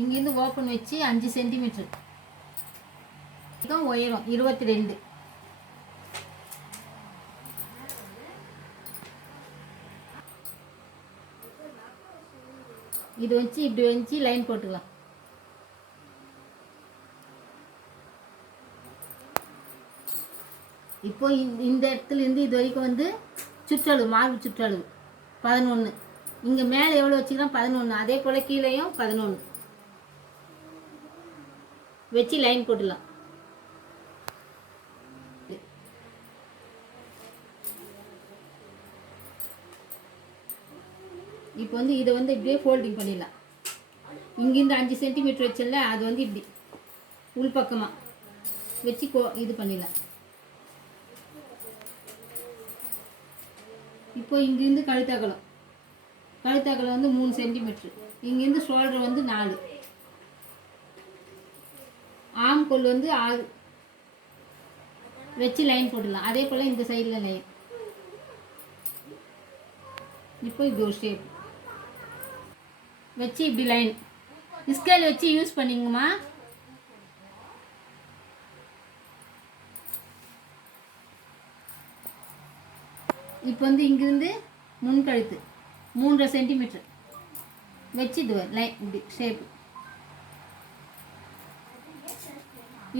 இங்கேருந்து ஓப்பன் வச்சு 5 சென்டிமீட்டர் உயரம் 22. இது வச்சு இப்படி வச்சு லைன் போட்டுக்கலாம். இப்போ இந்த இடத்துலேருந்து இது வரைக்கும் வந்து சுற்றளவு, மார்பு சுற்றளவு 11. இங்கே மேலே எவ்வளோ வச்சுக்கலாம்? 11. அதே போல் கீழேயும் 11 வச்சு லைன் போட்டுடலாம். இப்போ வந்து இதை வந்து இப்படியே ஃபோல்டிங் பண்ணிடலாம். இங்கேருந்து 5 சென்டிமீட்டர் வச்சல, அது வந்து இப்படி உள்பக்கமாக வச்சு இது பண்ணிடலாம். இப்போ இங்கேருந்து கழுத்தகலம் வந்து 3 சென்டிமீட்ரு. இங்கேருந்து ஷோல்டர் வந்து 4, ஆம்கோல் வந்து 6 வச்சு லைன் போட்டுடலாம். அதே போல் இந்த சைடில் லைன். இப்போ இப்படி ஒரு ஷேப் வச்சு இப்படி லைன் ஸ்கேல் வச்சு யூஸ் பண்ணிங்கம்மா. இப்போ வந்து இங்கிருந்து முன்கழுத்து 3.5 சென்டிமீட்டர் வச்சு இது லைன் இப்படி ஷேப்.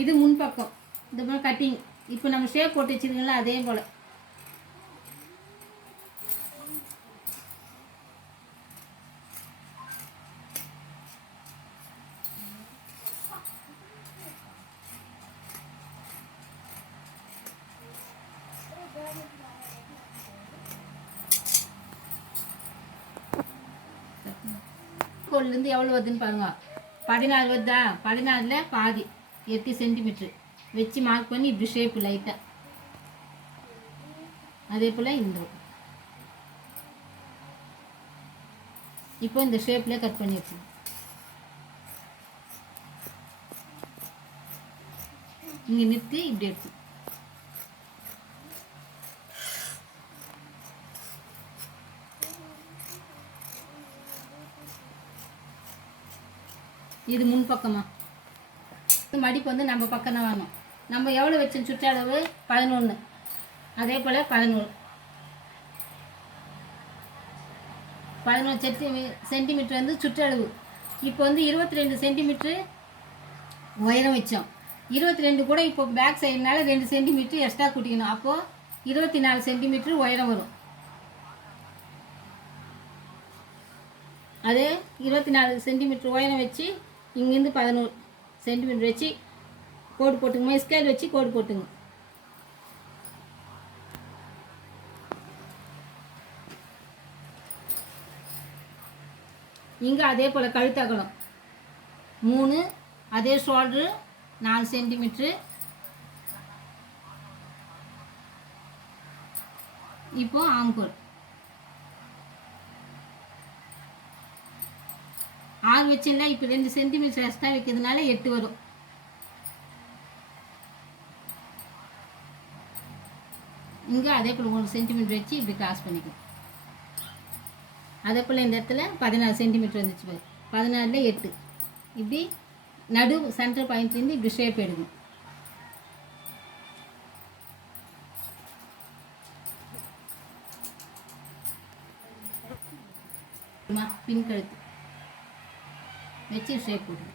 இது முன்பக்கம் இந்த மாதிரி கட்டிங். இப்போ நம்ம ஷேப் போட்டு வச்சுருக்கோம்ல, அதே போல் கோல்லேருந்து எவ்வளோ வருதுன்னு பாருங்க. 14 வருதா? 14ல் பாதி 8 சென்டிமீட்ரு வச்சு மார்க் பண்ணி இப்படி ஷேப்பு லைட்டாக. அதே போல் இந்த இப்போ இந்த ஷேப்லேயே கட் பண்ணி வச்சு இங்கே நிறுத்தி இப்படி எடுத்து இது முன்பக்கமாக. மடிப்பு வந்து நம்ம பக்கம் தான் வரணும். நம்ம எவ்வளோ வச்சோம் சுற்றளவு? 11. அதே போல் 11 சென்டிமீட்டர் வந்து சுற்றளவு. இப்போ வந்து 22 சென்டிமீட்ரு உயரம் வச்சோம். 22 கூட இப்போ பேக் சைடுனால 2 சென்டிமீட்ரு எக்ஸ்ட்ரா கூட்டிக்கணும். அப்போது 24 சென்டிமீட்ரு உயரம் வரும். அதே 24 சென்டிமீட்ரு உயரம் வச்சு இங்கேருந்து 11 சென்டிமீட்டர் வச்சு கோடு போட்டுங்க. ஸ்கேல் வச்சு கோடு போட்டுங்க. இங்கே அதே போல் கழுத்தகலம் 3, அதே ஷோல்டரு 4 சென்டிமீட்ரு. இப்போ ஆம்கோல் 6 வச்சுன்னா இப்போ 2 சென்டிமீட்டர் எக்ஸ்ட்ரா வைக்கிறதுனால 8 வரும். இங்கே அதே போல் 1 சென்டிமீட்டர் வச்சு இப்படி கிராஸ் பண்ணிக்கலாம். அதே போல் இந்த இடத்துல 14 சென்டிமீட்டர் வந்துச்சு பாரு. 14ல் 8 இப்படி நடு சென்டர் பாயிண்ட்லேருந்து இப்படி ஷேப் எடுக்கணும். பின் கழுத்து வச்சு ஷேப் போடுங்க.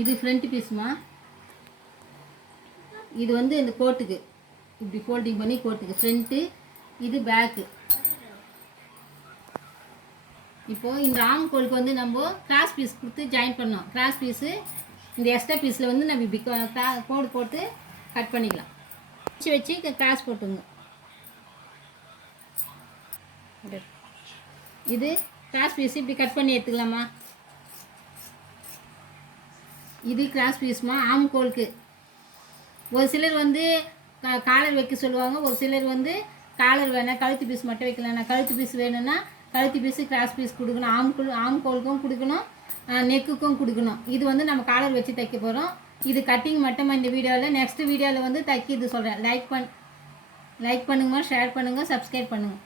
இது ஃப்ரண்ட் பீஸ்மா. இது வந்து இந்த கோட்டுக்கு இப்படி ஃபோல்டிங் பண்ணி கோட்டுக்கு ஃப்ரண்ட்டு, இது பேக்கு. இப்போது இந்த ஆம் கோலுக்கு வந்து நம்ம கிராஸ் பீஸ் கொடுத்து ஜாயின் பண்ணோம். கிராஸ் பீஸு இந்த எக்ஸ்ட்ரா பீஸில் வந்து நம்ம இப்படி கோடு போட்டு கட் பண்ணிக்கலாம். வச்சு கிராஸ் போட்டுங்க. இது கிராஸ் பீஸ் இப்படி கட் பண்ணி எடுத்துக்கலாமா. இது கிராஸ் பீஸ்மா ஆம்கோலுக்கு. ஒரு சிலர் வந்து காலர் வைக்க சொல்லுவாங்க, ஒரு சிலர் வந்து காலர் வேணாம் கழுத்து பீஸ் மட்டும் வைக்கலாம். கழுத்து பீஸ் வேணும்னா கழுத்து பீஸு கிராஸ் பீஸ் கொடுக்கணும். ஆம்கோலுக்கும் கொடுக்கணும், நெக்குக்கும் கொடுக்கணும். இது வந்து நம்ம காலர் வச்சு தைக்க போகிறோம். இது கட்டிங் மட்டும் இந்த வீடியோவில். நெக்ஸ்ட் வீடியோவில் வந்து தைக்கிறது சொல்கிறேன். லைக் பண்ணுங்கள், ஷேர் பண்ணுங்கள், சப்ஸ்கிரைப் பண்ணுங்கள்.